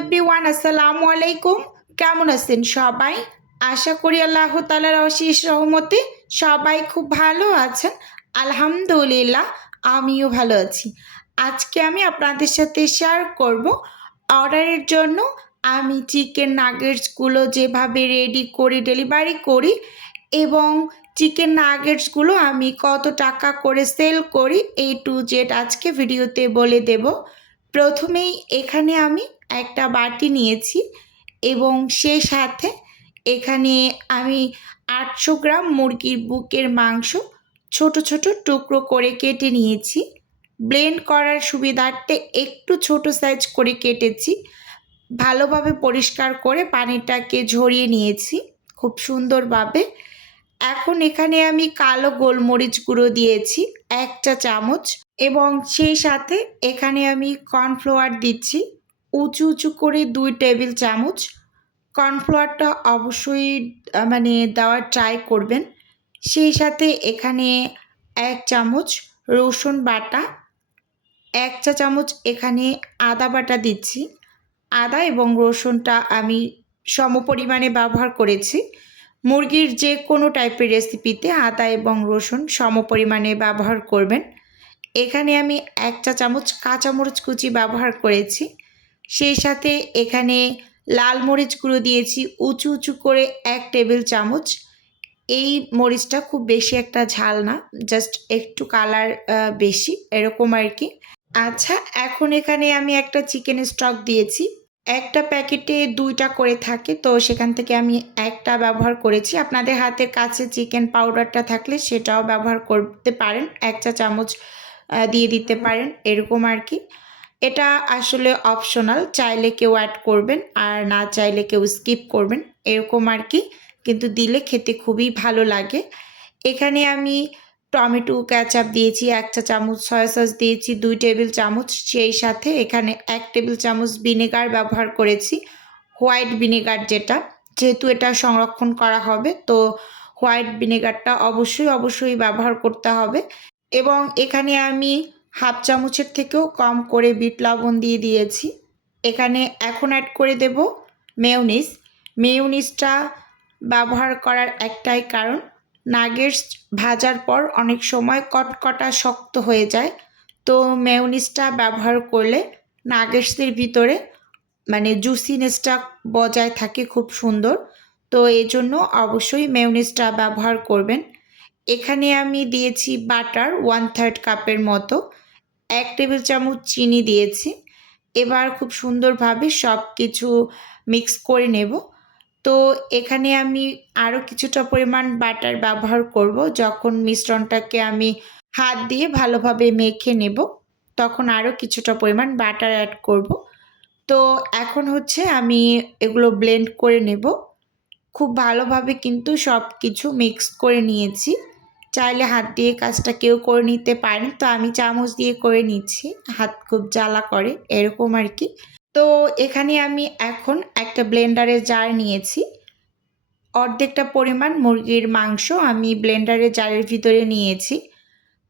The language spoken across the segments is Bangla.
এভরিওয়ান, আসসালামু আলাইকুম। কেমন আছেন সবাই? আশা করি আল্লাহ তাআলার অশেষ রহমতে সবাই খুব ভালো আছেন। আলহামদুলিল্লাহ, আমিও ভালো আছি। আজকে আমি আপনাদের সাথে শেয়ার করব অর্ডারের জন্য আমি চিকেন নাগেটসগুলো যেভাবে রেডি করে ডেলিভারি করি এবং চিকেন নাগেটসগুলো আমি কত টাকা করে সেল করি A to Z আজকে ভিডিওতে বলে দেব। প্রথমেই এখানে আমি একটা বাটি নিয়েছি এবং সেই সাথে এখানে আমি 800 গ্রাম মুরগির বুকের মাংস ছোট ছোট টুকরো করে কেটে নিয়েছি। ব্লেন্ড করার সুবিধার্থে একটু ছোট সাইজ করে কেটেছি। ভালোভাবে পরিষ্কার করে পানিটাকে ঝরিয়ে নিয়েছি খুব সুন্দরভাবে। এখন এখানে আমি কালো গোলমরিচ গুঁড়ো দিয়েছি 1 চা চামচ এবং সেই সাথে এখানে আমি কর্নফ্লাওয়ার দিচ্ছি উঁচু উঁচু করে 2 টেবিল চামচ। কর্নফ্লাওয়ারটা অবশ্যই দেওয়ার ট্রাই করবেন। সেই সাথে এখানে 1 চামচ রসুন বাটা, 1 চা চামচ এখানে আদা বাটা দিচ্ছি। আদা এবং রসুনটা আমি সমপরিমাণে ব্যবহার করেছি। মুরগির যে কোনো টাইপের রেসিপিতে আদা এবং রসুন সমপরিমাণে ব্যবহার করবেন। এখানে আমি 1 চা চামচ কাঁচামরিচ কুচি ব্যবহার করেছি। সেই সাথে এখানে লাল মরিচ গুঁড়ো দিয়েছি উঁচু উঁচু করে 1 টেবিল চামচ। এই মরিচটা খুব বেশি একটা ঝাল না, জাস্ট একটু কালার বেশি এরকম আর কি। আচ্ছা, এখন এখানে আমি একটা চিকেন স্টক দিয়েছি। একটা প্যাকেটে 2টা করে থাকে, তো সেখান থেকে আমি একটা ব্যবহার করেছি। আপনাদের হাতের কাছে চিকেন পাউডারটা থাকলে সেটাও ব্যবহার করতে পারেন, 1 চা চামচ দিয়ে দিতে পারেন এরকম আর কি। এটা আসলে অপশনাল, চাইলে কেউ অ্যাড করবেন আর না চাইলে কেউ স্কিপ করবেন এরকম আর কি, কিন্তু দিলে খেতে খুবই ভালো লাগে। এখানে আমি টমেটো কেচাপ দিয়েছি 1 চা চামচ, সয়া সস দিয়েছি 2 টেবিল চামচ। সেই সাথে এখানে 1 টেবিল চামচ ভিনেগার ব্যবহার করেছি, হোয়াইট ভিনেগার যেটা, যেহেতু এটা সংরক্ষণ করা হবে তো হোয়াইট ভিনেগারটা অবশ্যই ব্যবহার করতে হবে। এবং এখানে আমি হাফ চামচের থেকেও কম করে বিট লবণ দিয়ে দিয়েছি। এখানে এখন অ্যাড করে দেব মেয়োনিজ। মেয়োনিজটা ব্যবহার করার একটাই কারণ, নাগেটস ভাজার পর অনেক সময় কটকটা শক্ত হয়ে যায়, তো মেয়োনিজটা ব্যবহার করলে নাগেটসের ভিতরে জুসিনেসটা বজায় থাকে খুব সুন্দর, তো এই জন্য অবশ্যই মেয়োনিজটা ব্যবহার করবেন। এখানে আমি দিয়েছি বাটার 1/3 কাপের মতো, 1 টেবিল চামচ চিনি দিয়েছি। এবার খুব সুন্দরভাবে সব কিছু মিক্স করে নেব। তো এখানে আমি আরও কিছুটা পরিমাণ বাটার ব্যবহার করব। যখন মিশ্রণটাকে আমি হাত দিয়ে ভালোভাবে মেখে নেব তখন আরও কিছুটা পরিমাণ বাটার অ্যাড করব। তো এখন হচ্ছে আমি এগুলো ব্লেন্ড করে নেব। খুব ভালোভাবে কিন্তু সব কিছু মিক্স করে নিয়েছি। চাইলে হাত দিয়ে কাজটা কেউ করে নিতে পারেন, তো আমি চামচ দিয়ে করে নিচ্ছি, হাত খুব জ্বালা করে এরকম আর কি। তো এখানে আমি এখন একটা ব্লেন্ডারের জার নিয়েছি। অর্ধেকটা পরিমাণ মুরগির মাংস আমি ব্লেন্ডারের জারের ভিতরে নিয়েছি।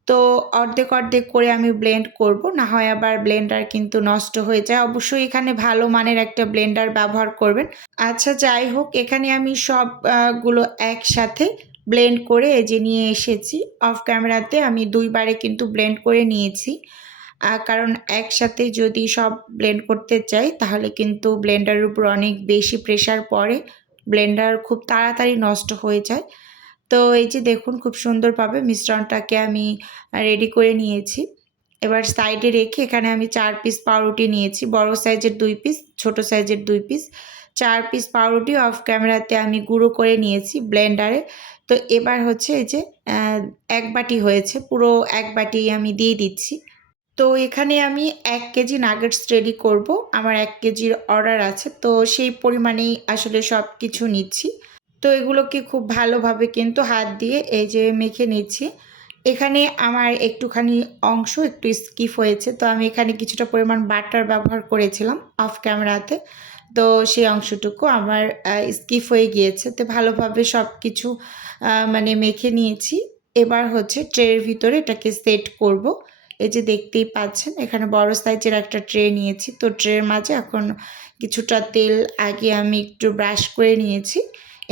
তো অর্ধেক অর্ধেক করে আমি ব্লেন্ড করব, না হয় আবার ব্লেন্ডার কিন্তু নষ্ট হয়ে যায়। অবশ্যই এখানে ভালো মানের একটা ব্লেন্ডার ব্যবহার করবেন। আচ্ছা, যাই হোক, এখানে আমি সবগুলো একসাথে ব্লেন্ড করে এই যে নিয়ে এসেছি। অফ ক্যামেরাতে আমি 2 বারে কিন্তু ব্লেন্ড করে নিয়েছি, কারণ একসাথে যদি সব ব্লেন্ড করতে চাই তাহলে কিন্তু ব্লেন্ডারের উপর অনেক বেশি প্রেশার পড়ে, ব্লেন্ডার খুব তাড়াতাড়ি নষ্ট হয়ে যায়। তো এই যে দেখুন খুব সুন্দরভাবে মিশ্রণটাকে আমি রেডি করে নিয়েছি। এবার সাইডে রেখে এখানে আমি 4 পিস পাউরুটি নিয়েছি, বড় সাইজের 2 পিস, ছোট সাইজের 2 পিস। 4 পিস পাউরুটি অফ ক্যামেরাতে আমি গুঁড়ো করে নিয়েছি ব্লেন্ডারে। তো এবার হচ্ছে এই যে 1 বাটি হয়েছে, পুরো 1 বাটি আমি দিয়ে দিচ্ছি। তো এখানে আমি 1 কেজি নাগেটস রেডি করব। আমার 1 কেজির অর্ডার আছে, তো সেই পরিমাণেই আসলে সব কিছু নিচ্ছি। তো এগুলোকে খুব ভালোভাবে কিন্তু হাত দিয়ে এই যে মেখে নিচ্ছি। এখানে আমার একটুখানি অংশ একটু স্কিপ হয়েছে, তো আমি এখানে কিছুটা পরিমাণ বাটার ব্যবহার করেছিলাম অফ ক্যামেরাতে, তো সেই অংশটুকু আমার স্কিপ হয়ে গিয়েছে। তো ভালোভাবে সব কিছু মেখে নিয়েছি। এবার হচ্ছে ট্রের ভিতরে এটাকে সেট করব এই যে দেখতেই পাচ্ছেন এখানে বড় সাইজের একটা ট্রে নিয়েছি। তো ট্রের মাঝে এখন কিছুটা তেল আগে আমি একটু ব্রাশ করে নিয়েছি।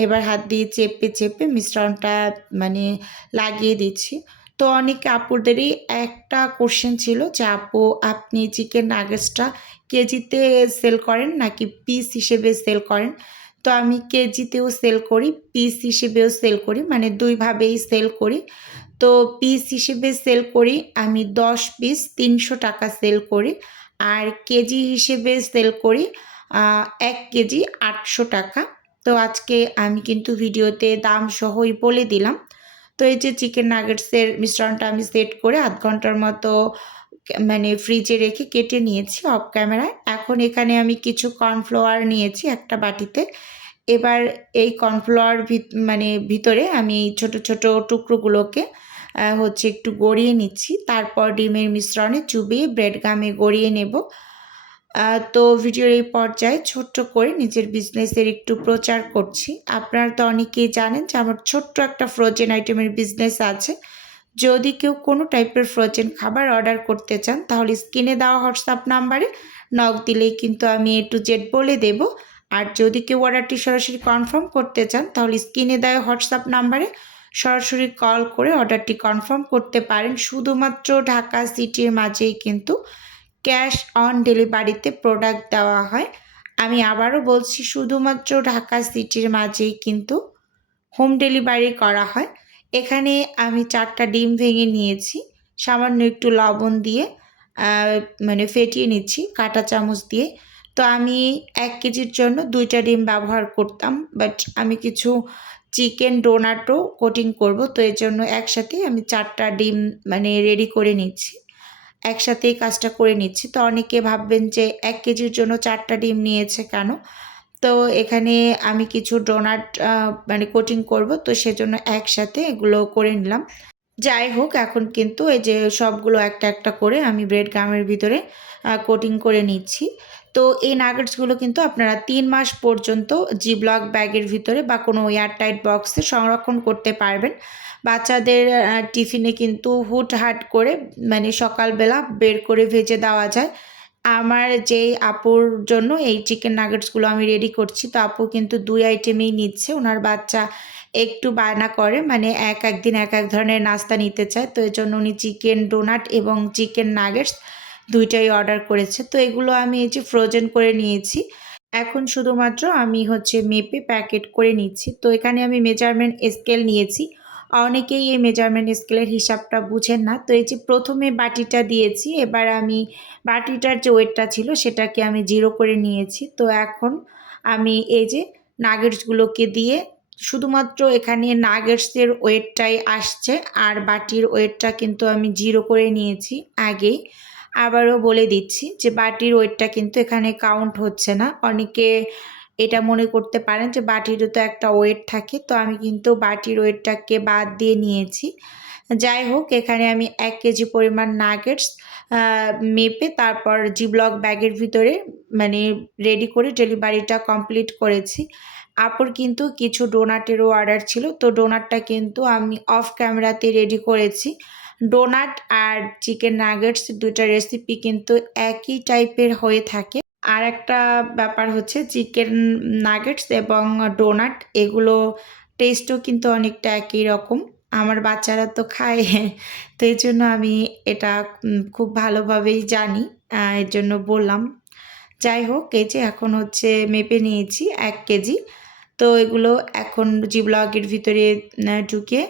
এবার হাত দিয়ে চেপে চেপে মিশ্রণটা মানে লাগিয়ে দিচ্ছি। তো অনেক আপুদেরই একটা কোশ্চেন ছিল যে আপু আপনি চিকেন নাগেটসটা কেজিতে সেল করেন নাকি পিস হিসেবে সেল করেন? তো আমি কেজিতেও সেল করি, পিস হিসেবেও সেল করি, মানে দুইভাবেই সেল করি। তো পিস হিসেবে সেল করি আমি 10 পিস 300 টাকা সেল করি, আর কেজি হিসেবে সেল করি 1 কেজি 800 টাকা। তো আজকে আমি কিন্তু ভিডিওতে দাম সহই বলে দিলাম। তো এই যে চিকেন নাগেটসের মিশ্রণটা আমি সেট করে আধ ঘন্টার মতো মানে ফ্রিজে রেখে কেটে নিয়েছি অফ ক্যামেরায়। এখন এখানে আমি কিছু কর্নফ্লাওয়ার নিয়েছি একটা বাটিতে। এবার এই কর্নফ্লাওয়ার মানে ভিতরে আমি ছোট ছোট টুকরোগুলোকে হচ্ছে একটু গড়িয়ে নিচ্ছি। তারপর ডিমের মিশ্রণে চুবিয়ে ব্রেড গামে গড়িয়ে নেব। তো ভিডিওর এই পর্যায়ে ছোট্ট করে নিজের বিজনেসের একটু প্রচার করছি। আপনারা তো অনেকেই জানেন যে আমার ছোট্ট একটা ফ্রোজেন আইটেমের বিজনেস আছে। যদি কেউ কোনো টাইপের ফ্রোজেন খাবার অর্ডার করতে চান তাহলে স্ক্রিনে দেওয়া হোয়াটসঅ্যাপ নাম্বারে নক দিলেই কিন্তু আমি A to Z বলে দেব। আর যদি কেউ অর্ডারটি সরাসরি কনফার্ম করতে চান তাহলে স্ক্রিনে দেওয়া হোয়াটসঅ্যাপ নাম্বারে সরাসরি কল করে অর্ডারটি কনফার্ম করতে পারেন। শুধুমাত্র ঢাকা সিটির মাঝেই কিন্তু ক্যাশ অন ডেলিভারিতে প্রোডাক্ট দেওয়া হয়। আমি আবারও বলছি, শুধুমাত্র ঢাকা সিটির মাঝেই কিন্তু হোম ডেলিভারি করা হয়। এখানে আমি 4টা ডিম ভেঙে নিয়েছি, সামান্য একটু লবণ দিয়ে মানে ফেটিয়ে নিচ্ছি কাঁটা চামচ দিয়ে। তো আমি 1 কেজির জন্য 2টা ডিম ব্যবহার করতাম, বাট আমি কিছু চিকেন ডোনাটও কোটিং করব, তো এর জন্য একসাথেই আমি 4টা ডিম মানে রেডি করে নিচ্ছি। একসাথেই কাজটা করে নিচ্ছি। তো অনেকে ভাববেন যে 1 কেজির জন্য 4টা ডিম নিয়েছে কেন? তো এখানে আমি কিছু ডোনাট মানে কোটিং করব, তো সেজন্য একসাথে এগুলো করে নিলাম। যাই হোক, এখন কিন্তু এই যে সবগুলো একটা একটা করে আমি ব্রেড গামের ভিতরে কোটিং করে নিচ্ছি। তো এই নাগেটসগুলো কিন্তু আপনারা 3 মাস পর্যন্ত জিপলক ব্যাগের ভিতরে বা কোনো এয়ারটাইট বক্সে সংরক্ষণ করতে পারবেন। বাচ্চাদের টিফিনে কিন্তু হুটহাট করে মানে সকালবেলা বের করে ভেজে দেওয়া যায়। আমার যেই আপুর জন্য এই চিকেন নাগেটসগুলো আমি রেডি করছি, তো আপু কিন্তু 2 আইটেমেই নিচ্ছে। ওনার বাচ্চা একটু বায়না করে, মানে এক দিন এক ধরনের নাস্তা নিতে চায়। তো এজন্য উনি চিকেন ডোনাট এবং চিকেন নাগেটস 2টাই অর্ডার করেছে। তো এগুলো আমি এই যে ফ্রোজেন করে নিয়েছি। এখন শুধুমাত্র আমি হচ্ছে মেপে প্যাকেট করে নিচ্ছি। তো এখানে আমি মেজারমেন্ট স্কেল নিয়েছি। অনেকেই এই মেজারমেন্ট স্কেলের হিসাবটা বুঝেন না। তো এই যে প্রথমে বাটিটা দিয়েছি, এবার আমি বাটিটার যে ওয়েটটা ছিল সেটাকে আমি 0 করে নিয়েছি। তো এখন আমি এই যে নাগেটসগুলোকে দিয়ে শুধুমাত্র এখানে নাগেটসের ওয়েটটাই আসছে, আর বাটির ওয়েটটা কিন্তু আমি 0 করে নিয়েছি আগেই। আবারও বলে দিচ্ছি যে বাটির ওয়েটটা কিন্তু এখানে কাউন্ট হচ্ছে না। অনেকে এটা মনে করতে পারেন যে বাটিরও তো একটা ওয়েট থাকে, তো আমি কিন্তু বাটির ওয়েটটাকে বাদ দিয়ে নিয়েছি। যাই হোক, এখানে আমি 1 কেজি পরিমাণ নাগেটস মেপে তারপর জিপলক ব্যাগের ভিতরে মানে রেডি করে ডেলিভারিটা কমপ্লিট করেছি। আপুর কিন্তু কিছু ডোনাটেরও অর্ডার ছিল, তো ডোনাটটা কিন্তু আমি অফ ক্যামেরাতে রেডি করেছি। ডোনাট আর চিকেন নাগেটস 2টা রেসিপি কিন্তু একই টাইপের হয়ে থাকে। আর একটা ব্যাপার হচ্ছে চিকেন নাগেটস এবং ডোনাট এগুলো টেস্টও কিন্তু অনেকটা একই রকম। আমার বাচ্চারা তো খায়, তো এই জন্য আমি এটা খুব ভালোভাবেই জানি, এর জন্য বললাম। যাই হোক, এই যে এখন হচ্ছে মেপে নিয়েছি 1 কেজি। তো এগুলো এখন জিপলকের ভিতরে ঢুকিয়ে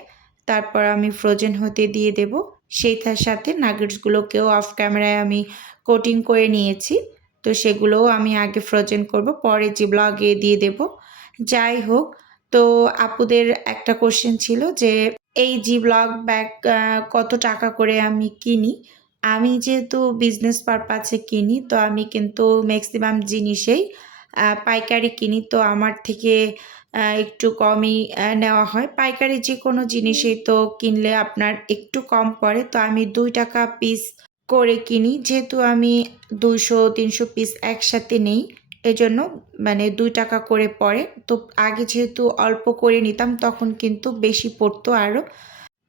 তারপর আমি ফ্রোজেন হতে দিয়ে দেব। সেইটার সাথে নাগেটসগুলোকেও অফ ক্যামেরায় আমি কোটিং করে নিয়েছি। তো সেগুলোও আমি আগে ফ্রোজেন করব, পরে জিপলকে দিয়ে দেব। যাই হোক, তো আপুদের একটা কোশ্চেন ছিল যে এই জিপলক ব্যাগ কত টাকা করে আমি কিনি? আমি যেহেতু বিজনেস পারপাসে কিনি, তো আমি কিন্তু ম্যাক্সিমাম জিনিসেই পাইকারি কিনি। তো আমার থেকে একটু কমই নেওয়া হয়। পাইকারি যে কোনো জিনিসেই তো কিনলে আপনার একটু কম পড়ে। তো আমি 2 টাকা পিস করে কিনি। যেহেতু আমি 200-300 পিস একসাথে নেই, এজন্য মানে 2 টাকা করে পড়ে। তো আগে যেহেতু অল্প করে নিতাম তখন কিন্তু বেশি পড়তো আরও।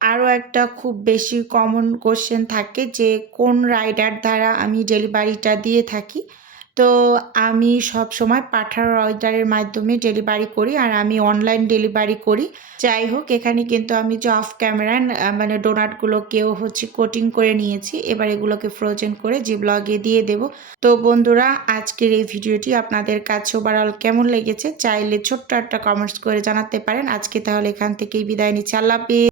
আরও একটা খুব বেশি কমন কোশ্চেন থাকে যে কোন রাইডার দ্বারা আমি ডেলিভারিটা দিয়ে থাকি। তো আমি সবসময় পাঠার রাইডারের মাধ্যমে ডেলিভারি করি, আর আমি অনলাইন ডেলিভারি করি। যাই হোক, এখানে কিন্তু আমি যে অফ ক্যামেরায় মানে ডোনাটগুলোকেও কোটিং করে নিয়েছি। এবার এগুলোকে ফ্রোজেন করে জিপলগে দিয়ে দেব। তো বন্ধুরা, আজকের এই ভিডিওটি আপনাদের কাছে ওভারঅল কেমন লেগেছে চাইলে ছোট্ট একটা কমেন্টস করে জানাতে পারেন। আজকে তাহলে এখান থেকেই বিদায় নিচ্ছি। আল্লাহ হাফেজ।